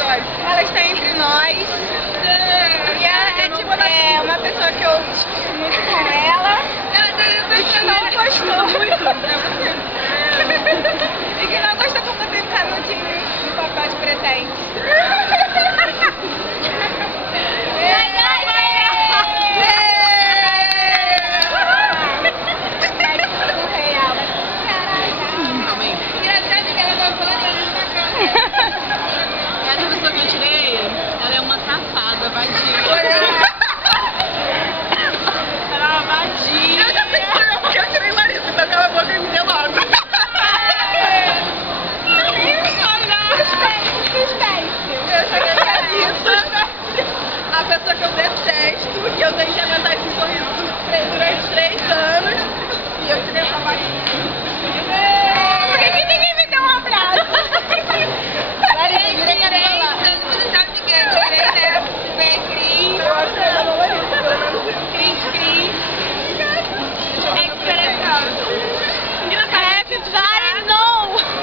Ela está entre nós. E é tipo, é uma pessoa que eu discuti muito com ela. E que não gostou muito. E que não gostou como você ficar no time no papel de presente. Essa pessoa que eu tirei, ela é uma safada, vadia. Ela é uma vadia. Eu já sei porque eu tirei Larissa, então cala a boca e me deu logo. Eu cheguei a Larissa, a pessoa que eu detesto, que eu tenho que aguentar esse sorriso durante 3 anos, e eu tirei essa varinha. Por que ninguém me deu um abraço? Larissa, virei falar. Todo mundo sabe de quem eu tirei, né? Foi a Cris. Eu acho que ela é Larissa, pelo menos. Cris. Expressão. Happy Valley, no!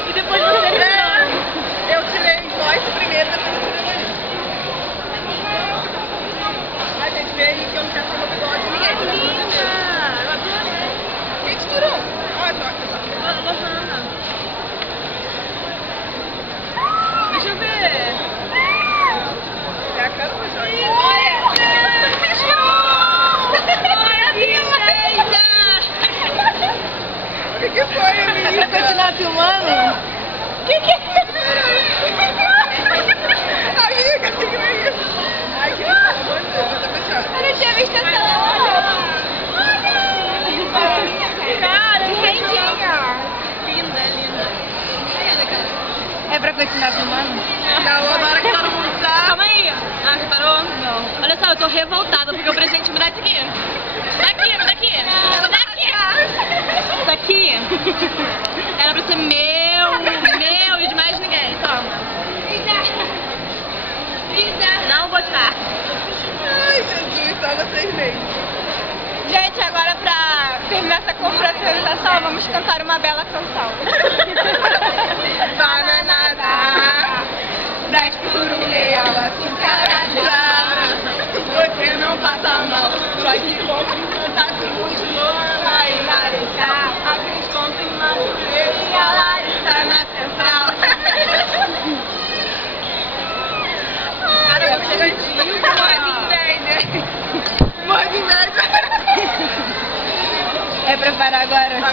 E depois você tirou. Eu tirei voz primeiro, depois eu tirei Larissa. A gente vê aí que eu não quero ser meu bigode ninguém. Linda! Eu adorei. Quem te tirou? Olha só. Lohana. Deixa eu ver. É a cama, Jorge. Olha! O que foi, amiga? Continuar filmando? Que é Amiga, o que é isso? Ai, que pelo amor de Deus, eu tô fechada. Eu não tinha visto essa olha! Cara, Rendinha! linda. É pra continuar filmando? Não, agora que todo mundo sabe. Calma aí. Ah, você parou? Não. Olha só, eu tô revoltada porque o presente me dá isso aqui. Daqui. Isso aqui era pra ser meu e de mais ninguém. Toma. Não vou tirar. Ai, Jesus, só vocês mesmos. Gente, agora pra terminar essa confraternização, vamos cantar uma bela canção. Vai nadar, 10 por 1 real, assim, cara de lá. Você não passa mal, só que compra em Santa Cruz, Moana e Maricá. A Cris compra em Madureira e a Larissa na Central. Caramba, chegadinho, morre de inveja. Morre de inveja. É pra parar agora? Agora